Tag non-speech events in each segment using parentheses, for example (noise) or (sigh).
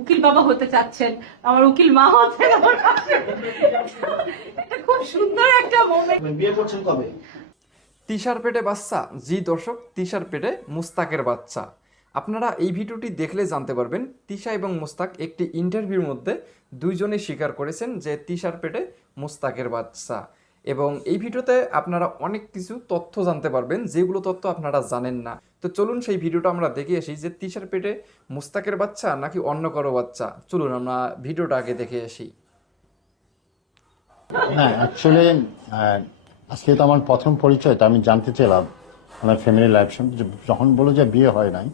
উকিল বাবা হতে চাচ্ছেন। আমার উকিল মা। এটা খুব সুন্দর একটা মোমেন্ট বিয়ে করছেন কবে? তিশার পেটে বাচ্চা। জি দর্শক তিশার পেটে মুস্তাকের বাচ্চা। আপনারা এই ভিডিওটি দেখলে জানতে পারবেন তিশা এবং মুস্তাক একটি ইন্টারভিউর মধ্যে দুইজনে স্বীকার করেছেন যে তিশার পেটে মুস্তাকের বাচ্চা। এবং এই ভিডিওতে আপনারা অনেক কিছু তথ্য জানতে পারবেন, যেগুলো তথ্য আপনারা জানেন না। তো চলুন সেই ভিডিওটা আমরা দেখে আসি যে তিসার পেটে মুস্তাকের বাচ্চা নাকি অন্য কারও বাচ্চা? চলুন আমরা ভিডিওটা আগে দেখে আসি। হ্যাঁ অ্যাকচুয়ালি আজকে তো আমার প্রথম পরিচয়, তো আমি জানতে চাইলাম আমার ফ্যামিলি লাইফ যখন বলো যে বিয়ে হয় নাই,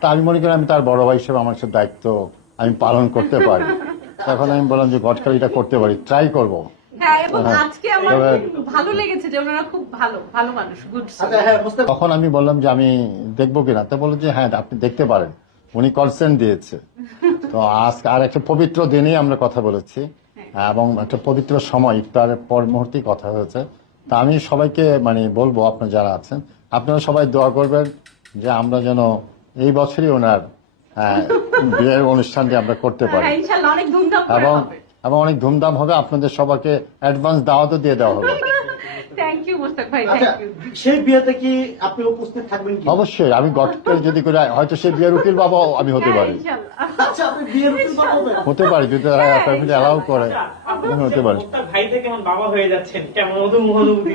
তা আমি মনে করি আমি তার বড় ভাই হিসেবে আমার সব দায়িত্ব আমি পালন করতে পারি। তখন আমি বললাম যে গটকাল এটা করতে পারি ট্রাই করব। হ্যাঁ এবং হ্যাঁ। আজকে আমার তবে- খুব ভালো লেগেছে যে ওনারা খুব ভালো ভালো মানুষ গুড আচ্ছা হ্যাঁ মুস্তাক তখন আমি বললাম যে আমি দেখব কিনা? তা বলল যে হ্যাঁ আপনি দেখতে পারেন। উনি কনসেন্ট দিয়েছে। (laughs) তো আজকে আর একটা পবিত্র দিনেই আমরা কথা বলেছি। এবং একটা পবিত্র সময় ইফতারের পর মুহূর্তেই কথা হয়েছে। তা আমি সবাইকে মানে বলব আপনারা যারা আছেন আপনারা সবাই দোয়া করবেন যে আমরা যেন এই বছরই ওনার আহ, বিয়ের অনুষ্ঠানটি আমরা করতে পারি। এবং এবং অনেক ধুমধাম হবে আপনাদের সবাইকে অ্যাডভান্স দাওয়াতও দিয়ে দেওয়া হবে থ্যাংক ইউ মোস্তাক ভাই আচ্ছা থ্যাংক ইউ সেই বিয়েতে কি আপনি উপস্থিত থাকবেন কি অবশ্যই আমি গটকে যদি করে হয়তো বিয়ের উকিল আমি হতে পারি আচ্ছা আপনি বিয়ের উকিল বাবা হতে পারি যদি ফ্যামিলি অ্যালাউ করে হতে পারি মুস্তাক ভাই থেকে কেমন বাবা হয়ে যাচ্ছেন কেমন অনুভূতি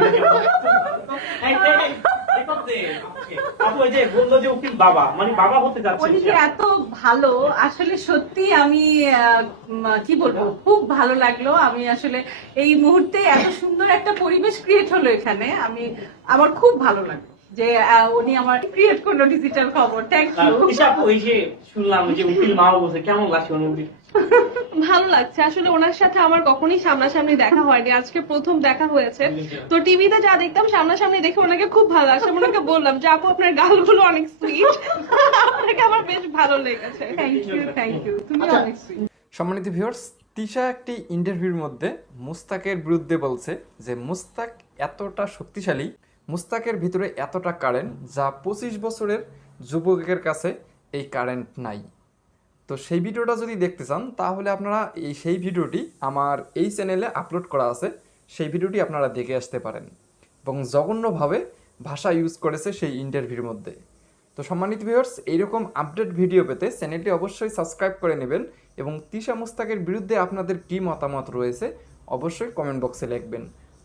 এই, এই, এই, এই করতে, আপনি। আপু এই যে বলল যে উকিল বাবা মানে বাবা হতে যাচ্ছেন উনি এত ভালো আসলে সত্যি আমি আহ, কি বলব খুব ভালো লাগল। আমি আসলে এই মুহূর্তে এত সুন্দর একটা পরিবেশ ক্রিয়েট হলো এখানে। আমি আমার খুব ভালো লাগল। যে আহ, উনি আমার ক্রিয়েট করল ডিজিটাল খবর থ্যাংক ইউ যে শুনলাম যে উকিল মাও বলছে কেমন লাগছে ভালো লাগছে। আসলে ওনার সাথে আমার কখনোই সামনাসামনি দেখা হয়নি। আজকে প্রথম দেখা হয়েছে। তো টিভিতে যা দেখতাম সামনাসামনি দেখে ওনাকে খুব ভালো লাগছে। আমি ওনাকে বললাম যে আপু আপনার গালগুলো অনেক সুইট আপনাকে আমার বেশ ভালো লেগেছে। থ্যাংক ইউ থ্যাংক ইউ তুমি আচ্ছা। অনেক sweet। সম্মানিত ভিউয়ার্স তিশা একটি ইন্টারভিউর মধ্যে মুস্তাকের বিরুদ্ধে বলছে যে মুস্তাক এতটা শক্তিশালী মুস্তাকের ভিতরে এতটা কারেন্ট যা পঁচিশ বছরের যুবকের কাছে এই কারেন্ট নাই। তো সেই ভিডিওটা যদি দেখতে চান, তাহলে আপনারা এই সেই ভিডিওটি আমার এই চ্যানেলে আপলোড করা আছে, সেই ভিডিওটি আপনারা দেখে আসতে পারেন। এবং জঘন্যভাবে ভাষা ইউজ করেছে সেই ইন্টারভিউর মধ্যে। তো সম্মানিত ভিউয়ার্স এইরকম আপডেট ভিডিও পেতে চ্যানেলটি অবশ্যই সাবস্ক্রাইব করে নেবেন এবং তিশা মুস্তাকের বিরুদ্ধে আপনাদের কী মতামত রয়েছে, অবশ্যই কমেন্ট বক্সে লিখবেন।